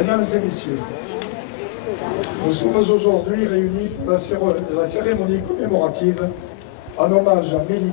Mesdames et messieurs, nous sommes aujourd'hui réunis pour la cérémonie commémorative en hommage à Méliné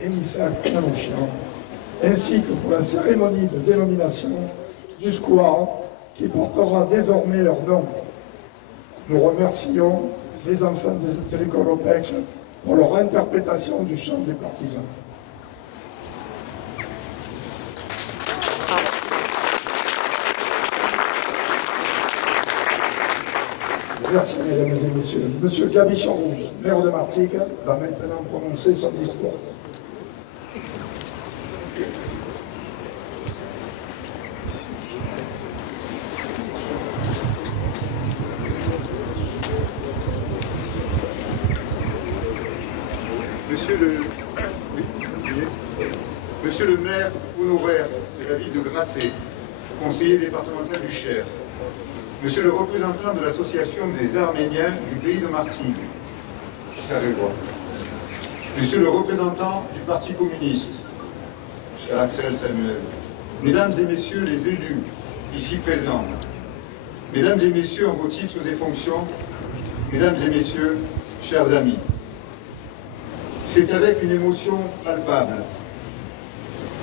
et Missak Manouchian, ainsi que pour la cérémonie de dénomination du square qui portera désormais leur nom. Nous remercions les enfants de l'école OPEC pour leur interprétation du chant des partisans. Merci, mesdames et messieurs. Monsieur Gabichon, maire de Martigues, va maintenant prononcer son discours. Monsieur le maire honoraire de la ville de Grasset, conseiller départemental du Cher, Monsieur le représentant de l'association des Arméniens du pays de Martigues, cher Grégoire, Monsieur le représentant du Parti communiste, cher Axel Samuel, Mesdames et Messieurs les élus ici présents, Mesdames et Messieurs en vos titres et fonctions, Mesdames et Messieurs, chers amis, c'est avec une émotion palpable,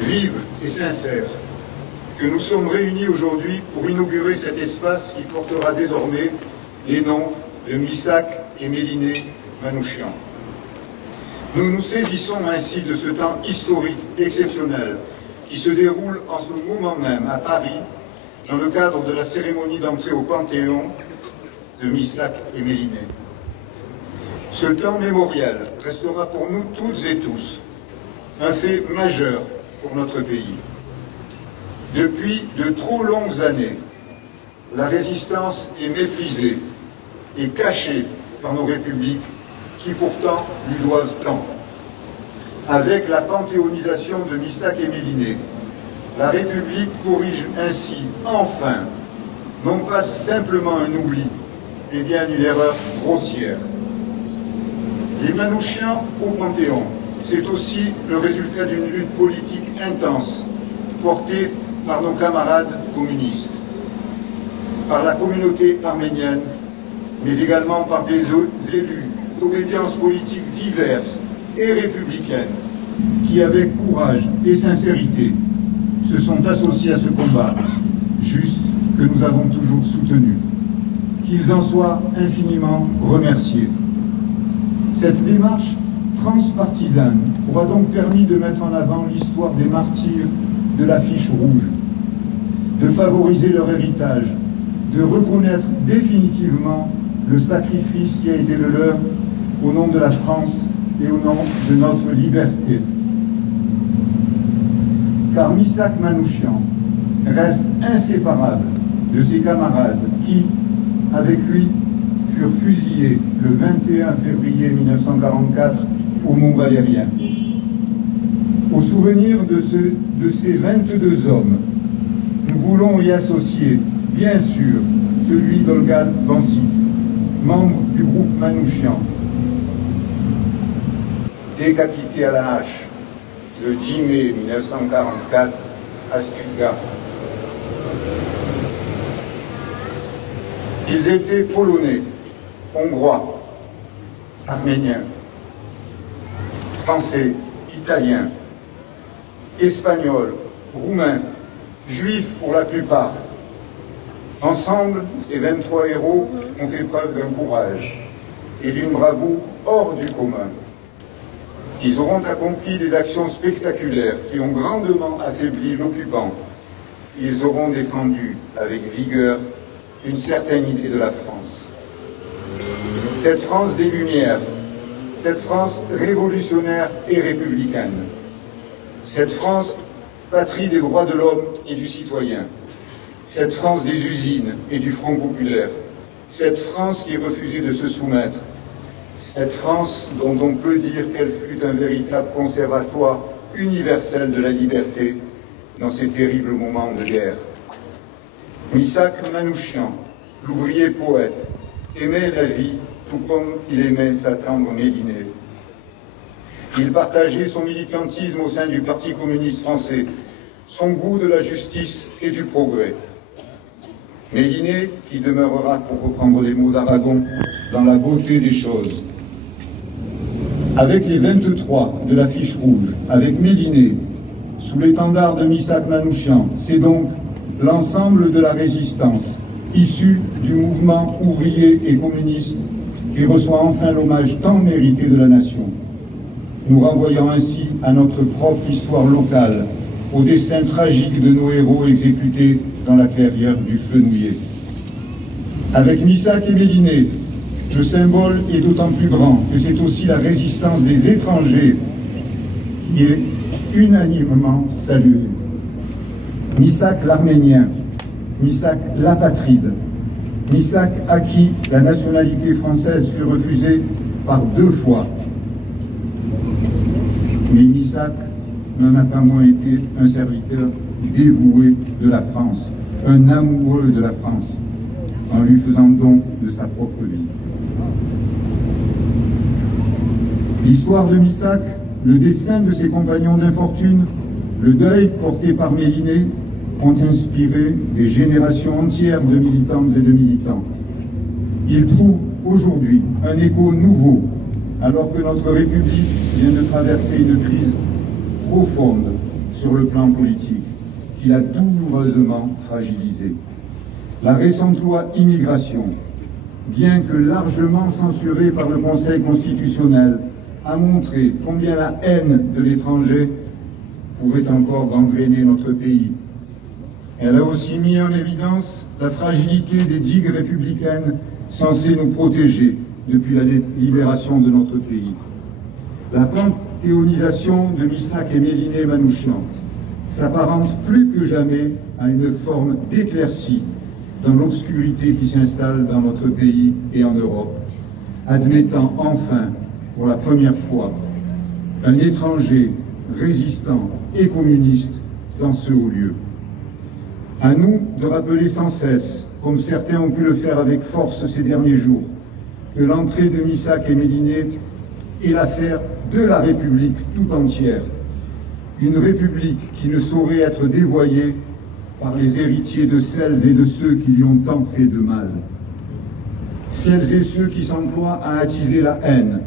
vive et sincère, que nous sommes réunis aujourd'hui pour inaugurer cet espace qui portera désormais les noms de Missak et Méliné Manouchian. Nous nous saisissons ainsi de ce temps historique exceptionnel qui se déroule en ce moment même à Paris dans le cadre de la cérémonie d'entrée au Panthéon de Missak et Méliné. Ce temps mémoriel restera pour nous toutes et tous un fait majeur pour notre pays. Depuis de trop longues années, la résistance est méprisée et cachée par nos républiques qui pourtant lui doivent tant. Avec la panthéonisation de Missak et Méliné, la République corrige ainsi enfin, non pas simplement un oubli, mais bien une erreur grossière. Les Manouchians au Panthéon, c'est aussi le résultat d'une lutte politique intense, portée par nos camarades communistes, par la communauté arménienne, mais également par des élus d'obédiences politiques diverses et républicaines, qui avec courage et sincérité se sont associés à ce combat, juste que nous avons toujours soutenu. Qu'ils en soient infiniment remerciés. Cette démarche transpartisane aura donc permis de mettre en avant l'histoire des martyrs de l'affiche rouge, de favoriser leur héritage, de reconnaître définitivement le sacrifice qui a été le leur au nom de la France et au nom de notre liberté. Car Missak Manouchian reste inséparable de ses camarades qui, avec lui, furent fusillés le 21 février 1944 au Mont-Valérien. Au souvenir de ces 22 hommes, nous voulons y associer, bien sûr, celui d'Olgan Bansi, membre du groupe Manouchian, décapité à la hache le 10 mai 1944 à Stuttgart. Ils étaient polonais, hongrois, arméniens, français, italiens, espagnols, roumains, juifs pour la plupart. Ensemble, ces 23 héros ont fait preuve d'un courage et d'une bravoure hors du commun. Ils auront accompli des actions spectaculaires qui ont grandement affaibli l'occupant. Ils auront défendu avec vigueur une certaine idée de la France. Cette France des Lumières, cette France révolutionnaire et républicaine, cette France patrie des droits de l'homme et du citoyen, cette France des usines et du Front populaire, cette France qui refusait de se soumettre, cette France dont on peut dire qu'elle fut un véritable conservatoire universel de la liberté dans ces terribles moments de guerre. Missak Manouchian, l'ouvrier poète, aimait la vie tout comme il aimait sa tendre Méliné. Il partageait son militantisme au sein du Parti communiste français, son goût de la justice et du progrès. Méliné qui demeurera, pour reprendre les mots d'Aragon, dans la beauté des choses. Avec les 23 de la fiche rouge, avec Méliné, sous l'étendard de Missak Manouchian, c'est donc l'ensemble de la résistance, issue du mouvement ouvrier et communiste, qui reçoit enfin l'hommage tant mérité de la nation, nous renvoyant ainsi à notre propre histoire locale, au destin tragique de nos héros exécutés dans la clairière du Fenouillet. Avec Missak et Méliné, le symbole est d'autant plus grand que c'est aussi la résistance des étrangers qui est unanimement saluée. Missak l'Arménien, Missak l'apatride, Missak à qui la nationalité française fut refusée par 2 fois. Mais Missak n'en a pas moins été un serviteur dévoué de la France, un amoureux de la France, en lui faisant don de sa propre vie. L'histoire de Missak, le destin de ses compagnons d'infortune, le deuil porté par Méliné ont inspiré des générations entières de militantes et de militants. Ils trouvent aujourd'hui un écho nouveau, alors que notre République vient de traverser une crise profonde sur le plan politique, qui l'a douloureusement fragilisée. La récente loi immigration, bien que largement censurée par le Conseil constitutionnel, a montré combien la haine de l'étranger pouvait encore gangréner notre pays. Elle a aussi mis en évidence la fragilité des digues républicaines censées nous protéger depuis la libération de notre pays. La panthéonisation de Missak et Méliné Manouchian s'apparente plus que jamais à une forme d'éclaircie dans l'obscurité qui s'installe dans notre pays et en Europe, admettant enfin, pour la première fois, un étranger résistant et communiste dans ce haut lieu. À nous de rappeler sans cesse, comme certains ont pu le faire avec force ces derniers jours, que l'entrée de Missak et Méliné est l'affaire de la République tout entière. Une République qui ne saurait être dévoyée par les héritiers de celles et de ceux qui lui ont tant fait de mal. Celles et ceux qui s'emploient à attiser la haine,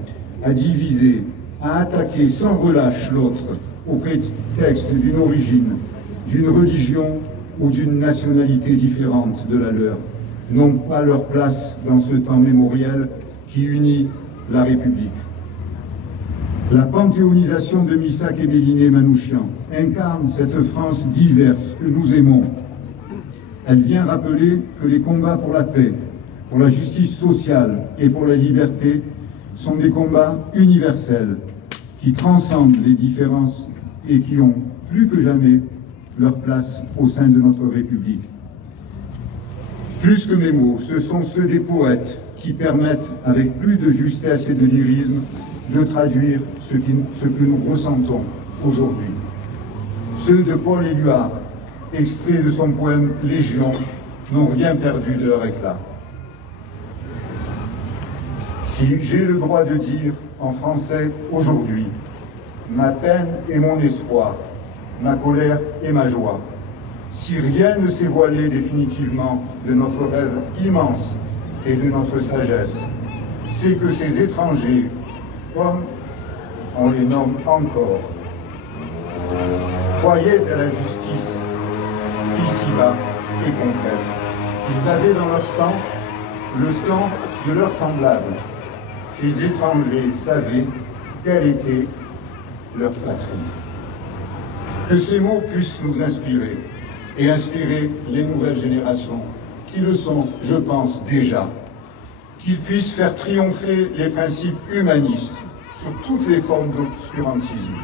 à diviser, à attaquer sans relâche l'autre au prétexte d'une origine, d'une religion ou d'une nationalité différente de la leur, n'ont pas leur place dans ce temps mémoriel qui unit la République. La panthéonisation de Missak et Méliné Manouchian incarne cette France diverse que nous aimons. Elle vient rappeler que les combats pour la paix, pour la justice sociale et pour la liberté sont des combats universels qui transcendent les différences et qui ont, plus que jamais, leur place au sein de notre République. Plus que mes mots, ce sont ceux des poètes qui permettent, avec plus de justesse et de lyrisme, de traduire ce que nous ressentons aujourd'hui. Ceux de Paul Éluard, extraits de son poème « Légion », n'ont rien perdu de leur éclat. Si j'ai le droit de dire en français aujourd'hui, ma peine et mon espoir, ma colère et ma joie, si rien ne s'est voilé définitivement de notre rêve immense et de notre sagesse, c'est que ces étrangers, comme on les nomme encore, croyaient à la justice, ici-bas et concrète. Ils avaient dans leur sang le sang de leurs semblables. Ces étrangers savaient quelle était leur patrie. Que ces mots puissent nous inspirer et inspirer les nouvelles générations qui le sont, je pense, déjà. Qu'ils puissent faire triompher les principes humanistes sur toutes les formes d'obscurantisme.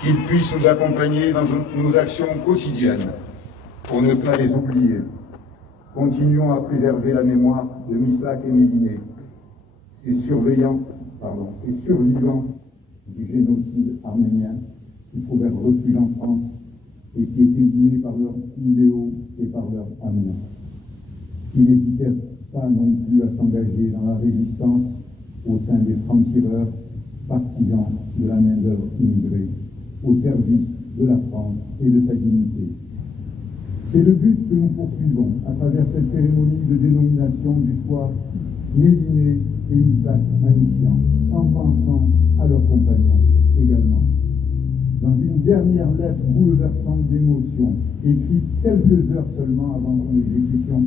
Qu'ils puissent nous accompagner dans nos actions quotidiennes pour ne pas les oublier. Continuons à préserver la mémoire de Missak et Méliné, ces survivants du génocide arménien qui trouvèrent refuge en France et qui étaient liés par leurs idéaux et par leur amour. Qui n'hésitèrent pas non plus à s'engager dans la résistance au sein des francs-tireurs, partisans de la main-d'œuvre immigrée, au service de la France et de sa dignité. C'est le but que nous poursuivons à travers cette cérémonie. mémoration du soir Méliné et Missak Manouchian, en pensant à leurs compagnons également. Dans une dernière lettre bouleversante d'émotion, écrite quelques heures seulement avant son exécution,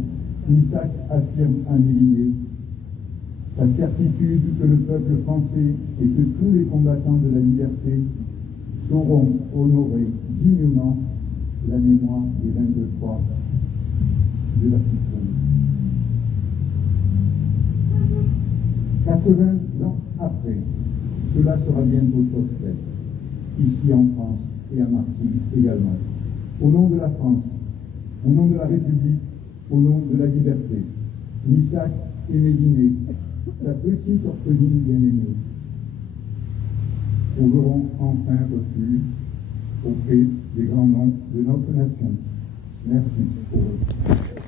Missak affirme à Méliné sa certitude que le peuple français et que tous les combattants de la liberté sauront honorer dignement la mémoire des 23 de la Citrouille. 80 ans après, cela sera bientôt chose faite, ici en France et à Martigues également. Au nom de la France, au nom de la République, au nom de la liberté, Missak et Méliné, sa petite orpheline bien-aimée, trouveront enfin refuge auprès des grands noms de notre nation. Merci pour eux.